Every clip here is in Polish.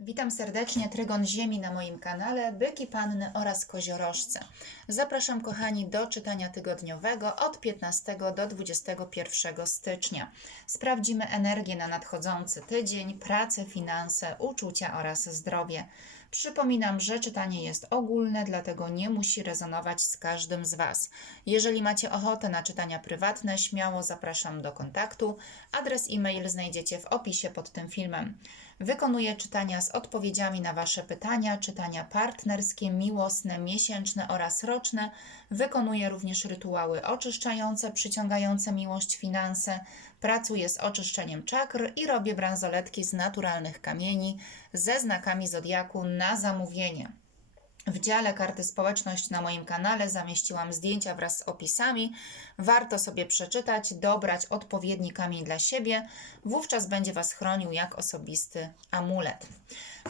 Witam serdecznie, Trygon Ziemi na moim kanale, Byki Panny oraz Koziorożce. Zapraszam kochani do czytania tygodniowego od 15 do 21 stycznia. Sprawdzimy energię na nadchodzący tydzień, pracę, finanse, uczucia oraz zdrowie. Przypominam, że czytanie jest ogólne, dlatego nie musi rezonować z każdym z Was. Jeżeli macie ochotę na czytania prywatne, śmiało zapraszam do kontaktu. Adres e-mail znajdziecie w opisie pod tym filmem. Wykonuję czytania z odpowiedziami na Wasze pytania, czytania partnerskie, miłosne, miesięczne oraz roczne. Wykonuję również rytuały oczyszczające, przyciągające miłość, finanse. Pracuję z oczyszczeniem czakr i robię bransoletki z naturalnych kamieni ze znakami zodiaku na zamówienie. W dziale karty społeczność na moim kanale zamieściłam zdjęcia wraz z opisami. Warto sobie przeczytać, dobrać odpowiedni kamień dla siebie. Wówczas będzie Was chronił jak osobisty amulet.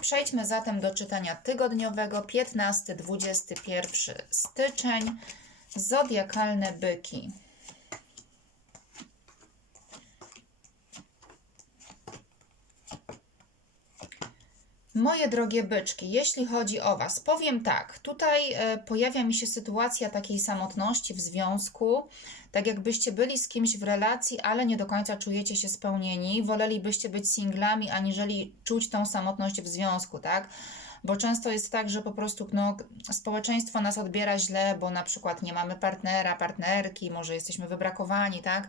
Przejdźmy zatem do czytania tygodniowego 15-21 styczeń. Zodiakalne byki. Moje drogie byczki, jeśli chodzi o Was, powiem tak. Tutaj e, pojawia mi się sytuacja takiej samotności w związku, tak jakbyście byli z kimś w relacji, ale nie do końca czujecie się spełnieni. Wolelibyście być singlami, aniżeli czuć tą samotność w związku, tak? Bo często jest tak, że po prostu no, społeczeństwo nas odbiera źle, bo na przykład nie mamy partnera, partnerki, może jesteśmy wybrakowani, tak?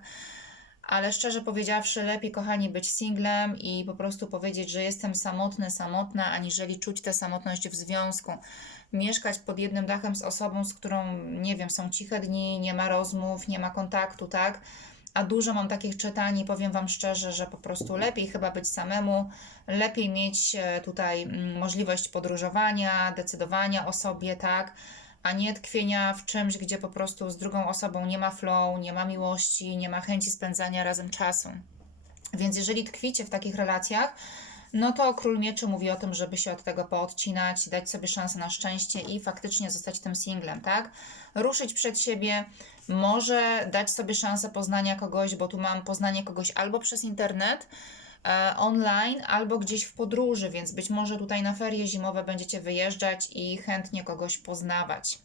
Ale szczerze powiedziawszy, lepiej, kochani, być singlem i po prostu powiedzieć, że jestem samotny, samotna, aniżeli czuć tę samotność w związku. Mieszkać pod jednym dachem z osobą, z którą, nie wiem, są ciche dni, nie ma rozmów, nie ma kontaktu, tak? A dużo mam takich czytań i powiem Wam szczerze, że po prostu lepiej chyba być samemu, lepiej mieć e, tutaj mm, możliwość podróżowania, decydowania o sobie, tak? A nie tkwienia w czymś, gdzie po prostu z drugą osobą nie ma flow, nie ma miłości, nie ma chęci spędzania razem czasu. Więc jeżeli tkwicie w takich relacjach, no to król mieczy mówi o tym, żeby się od tego poodcinać, dać sobie szansę na szczęście i faktycznie zostać tym singlem, tak? Ruszyć przed siebie, może dać sobie szansę poznania kogoś, bo tu mam poznanie kogoś albo przez internet, online albo gdzieś w podróży, więc być może tutaj na ferie zimowe będziecie wyjeżdżać i chętnie kogoś poznawać.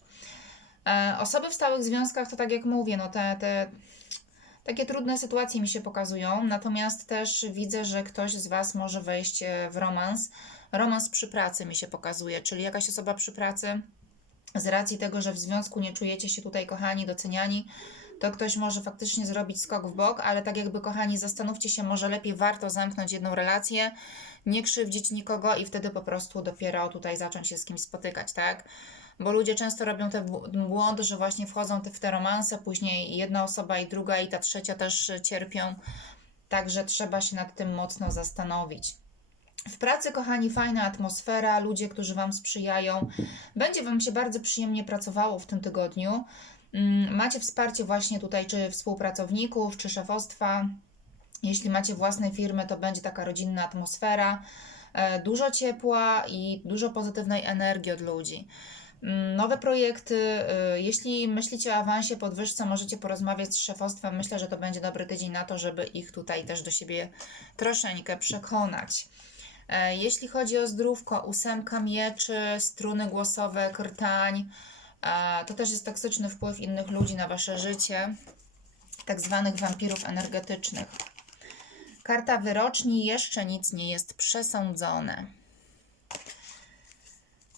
E, osoby w stałych związkach to tak jak mówię, no te, te takie trudne sytuacje mi się pokazują, natomiast też widzę, że ktoś z Was może wejść e, w romans. Romans przy pracy mi się pokazuje, czyli jakaś osoba przy pracy z racji tego, że w związku nie czujecie się tutaj kochani, doceniani, to ktoś może faktycznie zrobić skok w bok, ale tak jakby, kochani, zastanówcie się, może lepiej warto zamknąć jedną relację, nie krzywdzić nikogo i wtedy po prostu dopiero tutaj zacząć się z kimś spotykać, tak? Bo ludzie często robią ten błąd, że właśnie wchodzą w te romanse, później jedna osoba i druga i ta trzecia też cierpią, także trzeba się nad tym mocno zastanowić. W pracy, kochani, fajna atmosfera, ludzie, którzy Wam sprzyjają. Będzie Wam się bardzo przyjemnie pracowało w tym tygodniu. Mm, macie wsparcie właśnie tutaj, czy współpracowników, czy szefostwa. Jeśli macie własne firmy, to będzie taka rodzinna atmosfera, e, dużo ciepła i dużo pozytywnej energii od ludzi. Mm, nowe projekty, e, jeśli myślicie o awansie, podwyżce, możecie porozmawiać z szefostwem. Myślę, że to będzie dobry tydzień na to, żeby ich tutaj też do siebie troszeczkę przekonać. E, jeśli chodzi o zdrówko, ósemka mieczy, struny głosowe, krtań, to też jest toksyczny wpływ innych ludzi na wasze życie, tak zwanych wampirów energetycznych. Karta wyroczni, jeszcze nic nie jest przesądzone.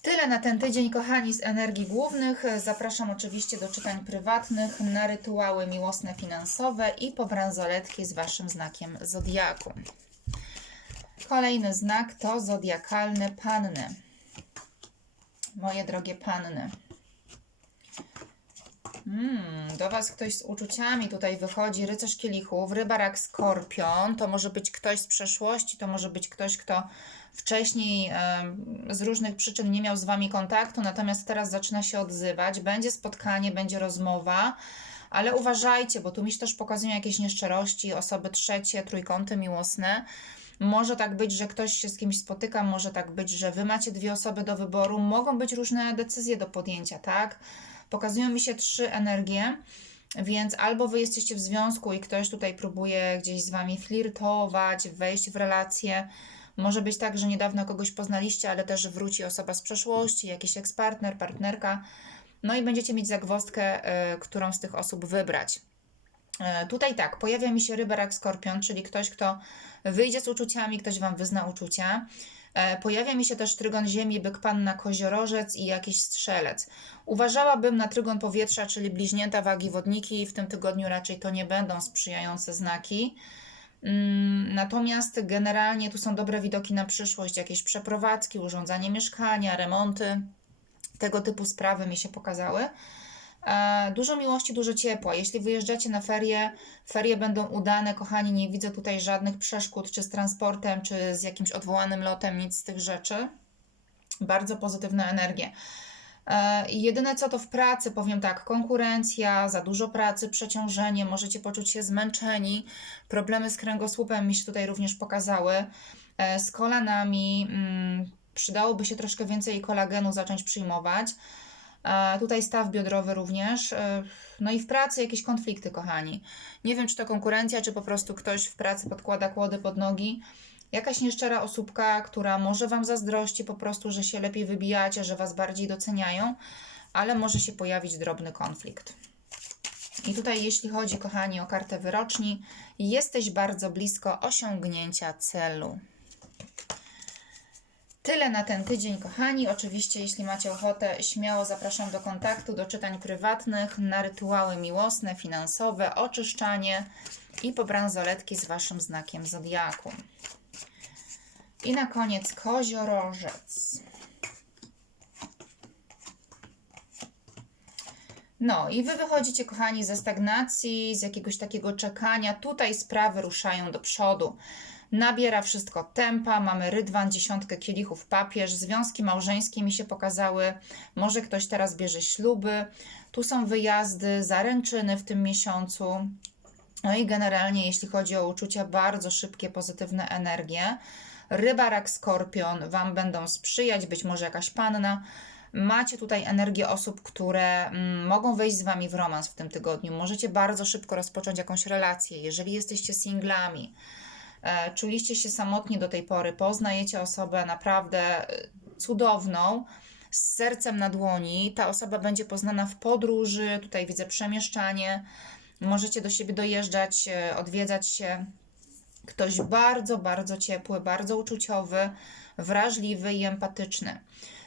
Tyle na ten tydzień, kochani, z energii głównych. Zapraszam oczywiście do czytań prywatnych, na rytuały miłosne, finansowe i po bransoletki z Waszym znakiem Zodiaku. Kolejny znak to zodiakalne panny. Moje drogie panny. Hmm, do Was ktoś z uczuciami tutaj wychodzi, rycerz kielichów, rybarak skorpion, to może być ktoś z przeszłości, to może być ktoś, kto wcześniej y, z różnych przyczyn nie miał z Wami kontaktu, natomiast teraz zaczyna się odzywać, będzie spotkanie, będzie rozmowa, ale uważajcie, bo tu mi się też pokazują jakieś nieszczerości, osoby trzecie, trójkąty miłosne, może tak być, że ktoś się z kimś spotyka, może tak być, że wy macie dwie osoby do wyboru, mogą być różne decyzje do podjęcia, tak? Pokazują mi się trzy energie, więc albo wy jesteście w związku i ktoś tutaj próbuje gdzieś z wami flirtować, wejść w relację, Może być tak, że niedawno kogoś poznaliście, ale też wróci osoba z przeszłości, jakiś ekspartner, partnerka. No i będziecie mieć zagwozdkę, y, którą z tych osób wybrać. E, Tutaj tak, pojawia mi się ryba, rak, skorpion, czyli ktoś, kto wyjdzie z uczuciami, ktoś Wam wyzna uczucia. E, Pojawia mi się też trygon ziemi, byk panna, koziorożec i jakiś strzelec. Uważałabym na trygon powietrza, czyli bliźnięta wagi wodniki. W tym tygodniu raczej to nie będą sprzyjające znaki. Mm, Natomiast generalnie tu są dobre widoki na przyszłość, jakieś przeprowadzki, urządzanie mieszkania, remonty. Tego typu sprawy mi się pokazały. E, Dużo miłości, dużo ciepła. Jeśli wyjeżdżacie na ferie, ferie będą udane, kochani. Nie widzę tutaj żadnych przeszkód, czy z transportem, czy z jakimś odwołanym lotem, nic z tych rzeczy. Bardzo pozytywna energia. E, Jedyne co to w pracy, powiem tak, konkurencja, za dużo pracy, przeciążenie, możecie poczuć się zmęczeni. Problemy z kręgosłupem mi się tutaj również pokazały. E, Z kolanami mm, przydałoby się troszkę więcej kolagenu zacząć przyjmować. Tutaj staw biodrowy również. E, No i w pracy jakieś konflikty, kochani. Nie wiem, czy to konkurencja, czy po prostu ktoś w pracy podkłada kłody pod nogi. Jakaś nieszczera osóbka, która może Wam zazdrości po prostu, że się lepiej wybijacie, że Was bardziej doceniają, ale może się pojawić drobny konflikt. I tutaj, jeśli chodzi, kochani, o kartę wyroczni, jesteś bardzo blisko osiągnięcia celu. Tyle na ten tydzień, kochani. Oczywiście, jeśli macie ochotę, śmiało zapraszam do kontaktu, do czytań prywatnych, na rytuały miłosne, finansowe, oczyszczanie i po bransoletki z Waszym znakiem zodiaku. I na koniec koziorożec. No i Wy wychodzicie, kochani, ze stagnacji, z jakiegoś takiego czekania. Tutaj sprawy ruszają do przodu. Nabiera wszystko tempa, mamy rydwan, dziesiątkę kielichów, papież, związki małżeńskie mi się pokazały, może ktoś teraz bierze śluby, tu są wyjazdy, zaręczyny w tym miesiącu, no i generalnie jeśli chodzi o uczucia, bardzo szybkie, pozytywne energie. Ryba, rak, skorpion Wam będą sprzyjać, być może jakaś panna. Macie tutaj energię osób, które mm, mogą wejść z Wami w romans w tym tygodniu. Możecie bardzo szybko rozpocząć jakąś relację, jeżeli jesteście singlami czuliście się samotni do tej pory, poznajecie osobę naprawdę e, cudowną, z sercem na dłoni. Ta osoba będzie poznana w podróży, tutaj widzę przemieszczanie. Możecie do siebie dojeżdżać, e, odwiedzać się. Ktoś bardzo, bardzo ciepły, bardzo uczuciowy, wrażliwy i empatyczny.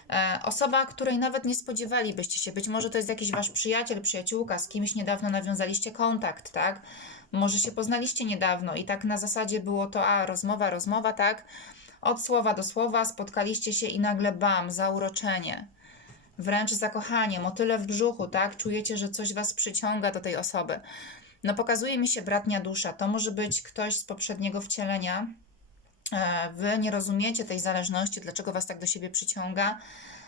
E, Osoba, której nawet nie spodziewalibyście się, być może to jest jakiś wasz przyjaciel, przyjaciółka, z kimś niedawno nawiązaliście kontakt, tak? Może się poznaliście niedawno i tak na zasadzie było to, a rozmowa, rozmowa, tak? Od słowa do słowa spotkaliście się i nagle bam, zauroczenie. Wręcz zakochanie, motyle w brzuchu, tak? Czujecie, że coś was przyciąga do tej osoby. No pokazuje mi się bratnia dusza. To może być ktoś z poprzedniego wcielenia, E, Wy nie rozumiecie tej zależności, dlaczego Was tak do siebie przyciąga,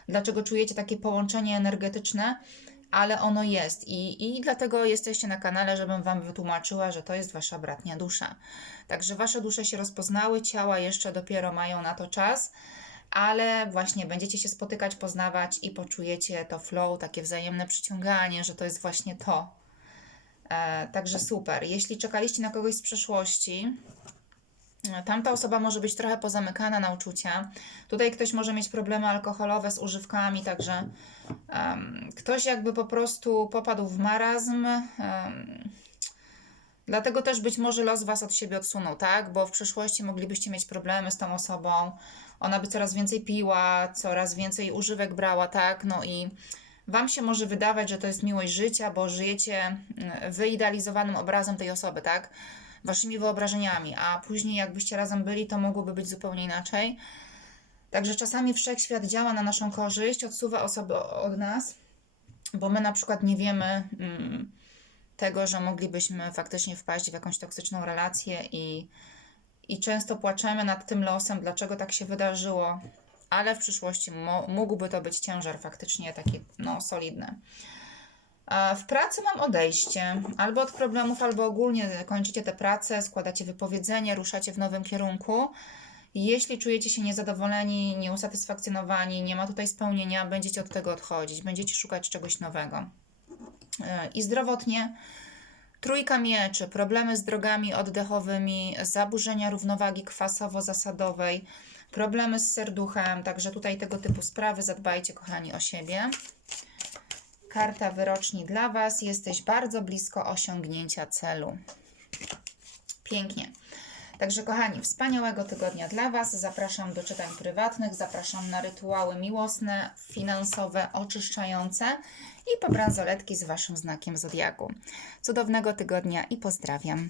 dlaczego czujecie takie połączenie energetyczne, ale ono jest i, i dlatego jesteście na kanale, żebym Wam wytłumaczyła, że to jest Wasza bratnia dusza. Także Wasze dusze się rozpoznały, ciała jeszcze dopiero mają na to czas, ale właśnie będziecie się spotykać, poznawać i poczujecie to flow, takie wzajemne przyciąganie, że to jest właśnie to. E, także super. Jeśli czekaliście na kogoś z przeszłości, Tamta osoba może być trochę pozamykana na uczucia. Tutaj ktoś może mieć problemy alkoholowe z używkami, także um, ktoś jakby po prostu popadł w marazm. Um, dlatego też być może los Was od siebie odsunął, tak? Bo w przeszłości moglibyście mieć problemy z tą osobą. Ona by coraz więcej piła, coraz więcej używek brała, tak? No i Wam się może wydawać, że to jest miłość życia, bo żyjecie mm, wyidealizowanym obrazem tej osoby, tak? Waszymi wyobrażeniami, a później jakbyście razem byli, to mogłoby być zupełnie inaczej. Także czasami wszechświat działa na naszą korzyść, odsuwa osoby od nas, bo my na przykład nie wiemy mm, tego, że moglibyśmy faktycznie wpaść w jakąś toksyczną relację i, i często płaczemy nad tym losem, dlaczego tak się wydarzyło, ale w przyszłości mógłby to być ciężar faktycznie taki no, solidny. W pracy mam odejście, albo od problemów, albo ogólnie kończycie tę pracę, składacie wypowiedzenie, ruszacie w nowym kierunku. Jeśli czujecie się niezadowoleni, nieusatysfakcjonowani, nie ma tutaj spełnienia, będziecie od tego odchodzić, będziecie szukać czegoś nowego. E, I zdrowotnie Trójka mieczy, problemy z drogami oddechowymi, zaburzenia równowagi kwasowo-zasadowej, problemy z serduchem, także tutaj tego typu sprawy zadbajcie, kochani, o siebie. Karta wyroczni dla Was. Jesteś bardzo blisko osiągnięcia celu. Pięknie. Także, kochani, wspaniałego tygodnia dla Was. Zapraszam do czytań prywatnych, zapraszam na rytuały miłosne, finansowe, oczyszczające i po bransoletki z Waszym znakiem zodiaku. Cudownego tygodnia i pozdrawiam.